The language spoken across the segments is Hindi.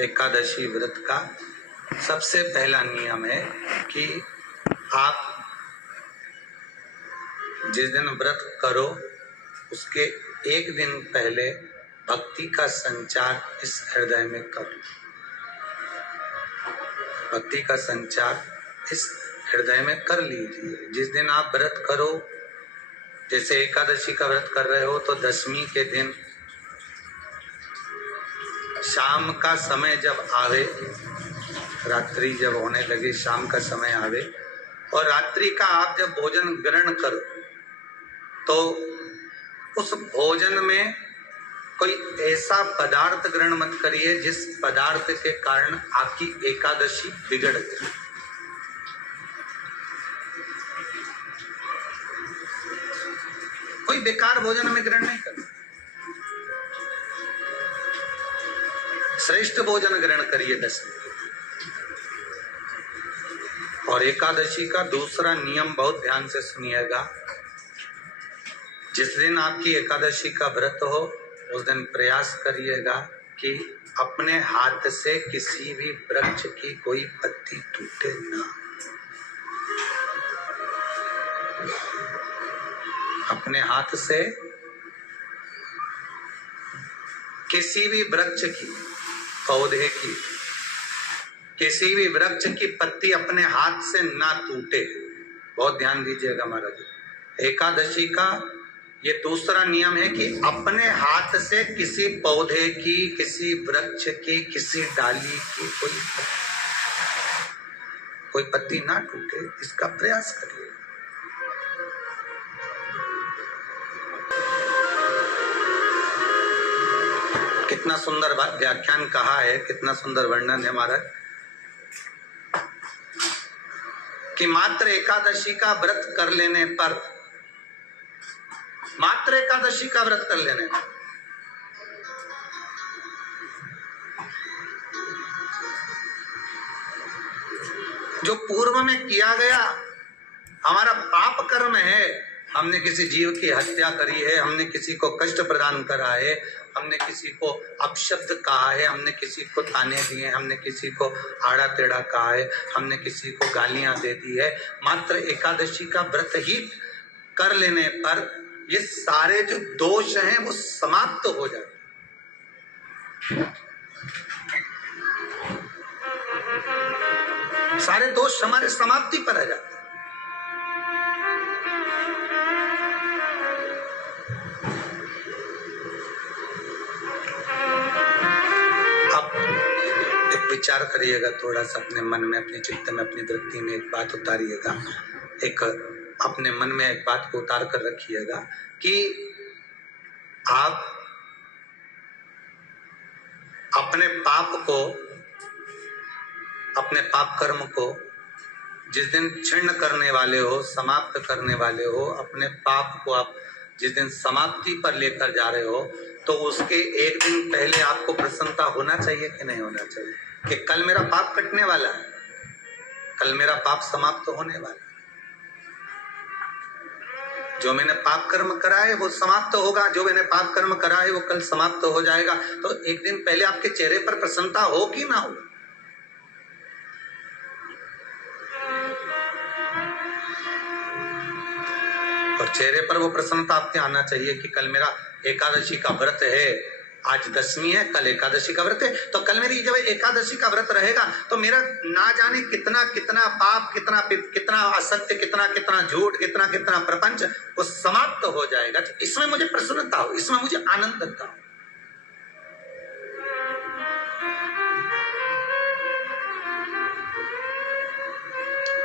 एकादशी व्रत का सबसे पहला नियम है कि आप जिस दिन व्रत करो उसके एक दिन पहले भक्ति का संचार इस हृदय में करो। भक्ति का संचार इस हृदय में कर लीजिए। जिस दिन आप व्रत करो, जैसे एकादशी का व्रत कर रहे हो तो दशमी के दिन शाम का समय जब आवे, रात्रि जब होने लगे, शाम का समय आवे और रात्रि का आप जब भोजन ग्रहण करो तो उस भोजन में कोई ऐसा पदार्थ ग्रहण मत करिए जिस पदार्थ के कारण आपकी एकादशी बिगड़ जाए। कोई बेकार भोजन में ग्रहण नहीं करना, श्रेष्ठ भोजन ग्रहण करिए दशमी। और एकादशी का दूसरा नियम बहुत ध्यान से सुनिएगा। जिस दिन आपकी एकादशी का व्रत हो उस दिन प्रयास करिएगा कि अपने हाथ से किसी भी वृक्ष की कोई पत्ती टूटे ना। अपने हाथ से किसी भी वृक्ष की, पौधे की, किसी भी वृक्ष की पत्ती अपने हाथ से ना टूटे। बहुत ध्यान दीजिएगा महाराज। एकादशी का ये दूसरा नियम है कि अपने हाथ से किसी पौधे की, किसी वृक्ष की, किसी डाली की कोई पत्ती ना टूटे, इसका प्रयास करिए। कितना सुंदर व्याख्यान कहा है, कितना सुंदर वर्णन है महाराज कि मात्र एकादशी का व्रत कर लेने पर, मात्र एकादशी का व्रत कर लेने पर जो पूर्व में किया गया हमारा पाप कर्म है, हमने किसी जीव की हत्या करी है, हमने किसी को कष्ट प्रदान करा है, हमने किसी को अपशब्द कहा है, हमने किसी को ताने दिए, हमने किसी को आड़ा टेढ़ा कहा है, हमने किसी को गालियां दे दी है, मात्र एकादशी का व्रत ही कर लेने पर ये सारे जो दोष हैं वो समाप्त हो जाते। सारे दोष हमारे समाप्ति पर आ जाते। विचार करिएगा थोड़ा सा अपने मन में, अपने चित्त में, अपनी वृत्ति में एक बात उतारिएगा। एक अपने मन में एक बात को उतार कर रखिएगा कि आप अपने पाप को, अपने पाप कर्म को जिस दिन क्षीण करने वाले हो, समाप्त करने वाले हो, अपने पाप को आप जिस दिन समाप्ति पर लेकर जा रहे हो तो उसके एक दिन पहले आपको प्रसन्नता होना चाहिए कि नहीं होना चाहिए कि कल मेरा पाप कटने वाला है, कल मेरा पाप समाप्त होने वाला है। जो मैंने पाप कर्म करा है वो समाप्त होगा, जो मैंने पाप कर्म करा है वो कल समाप्त हो जाएगा। तो एक दिन पहले आपके चेहरे पर प्रसन्नता हो कि ना हो? और चेहरे पर वो प्रसन्नता आपके आना चाहिए कि कल मेरा एकादशी का व्रत है, आज दशमी है, कल एकादशी का व्रत है, तो कल मेरी जब एकादशी का व्रत रहेगा तो मेरा ना जाने कितना कितना पाप, कितना असत्य, कितना झूठ, कितना प्रपंच वो समाप्त हो जाएगा। तो इसमें मुझे प्रसन्नता हो, इसमें मुझे आनंदता हो।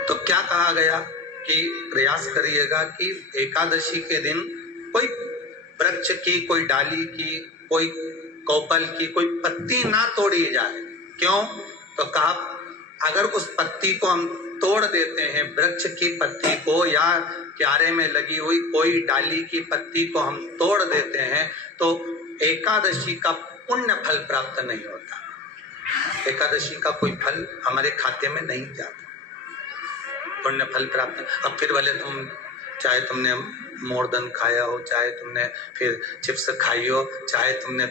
तो क्या कहा गया कि प्रयास करिएगा कि एकादशी के दिन कोई वृक्ष की, कोई डाली की, कोई कोपल की कोई पत्ती ना तोड़ी जाए। क्यों? तो कहा अगर उस पत्ती को हम तोड़ देते हैं, वृक्ष की पत्ती को या क्यारे में लगी हुई कोई डाली की पत्ती को हम तोड़ देते हैं तो एकादशी का पुण्य फल प्राप्त नहीं होता, एकादशी का कोई फल हमारे खाते में नहीं जाता, पुण्य फल प्राप्त। अब फिर भले तुम चाहे तुमने मोरदन खाया हो, चाहे तुमने फिर चिप्स खाई हो, चाहे तुमने